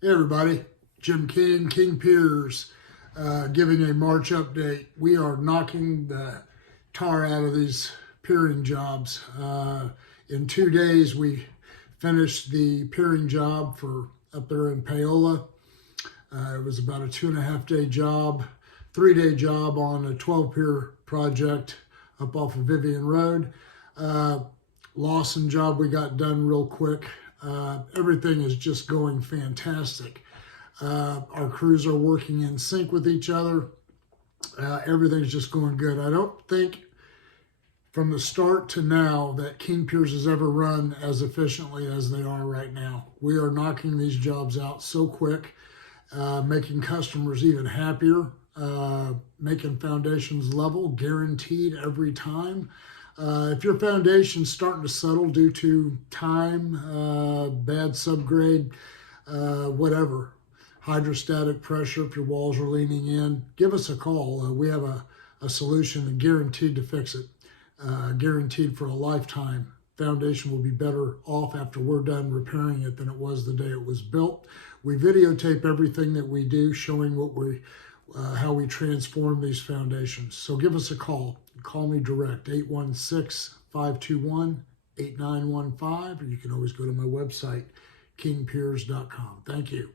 Hey everybody, Jim King Piers, giving a March update. We are knocking the tar out of these piering jobs. In 2 days, we finished the piering job for up there in Paola. It was about a 2.5 day job, 3 day job on a 12 pier project up off of Vivian Road. Lawson job we got done real quick. Everything is just going fantastic. Our crews are working in sync with each other. Everything's just going good. I don't think from the start to now that King Piers has ever run as efficiently as they are right now. We are knocking these jobs out so quick, making customers even happier, making foundations level, guaranteed every time. If your foundation's starting to settle due to time, bad subgrade, whatever, hydrostatic pressure, if your walls are leaning in, give us a call. We have a solution and guaranteed to fix it, guaranteed for a lifetime. Foundation will be better off after we're done repairing it than it was the day it was built. We videotape everything that we do, showing how we transform these foundations. So give us a call. Call me direct, 816-521-8915, or you can always go to my website, kingpiers.com. Thank you.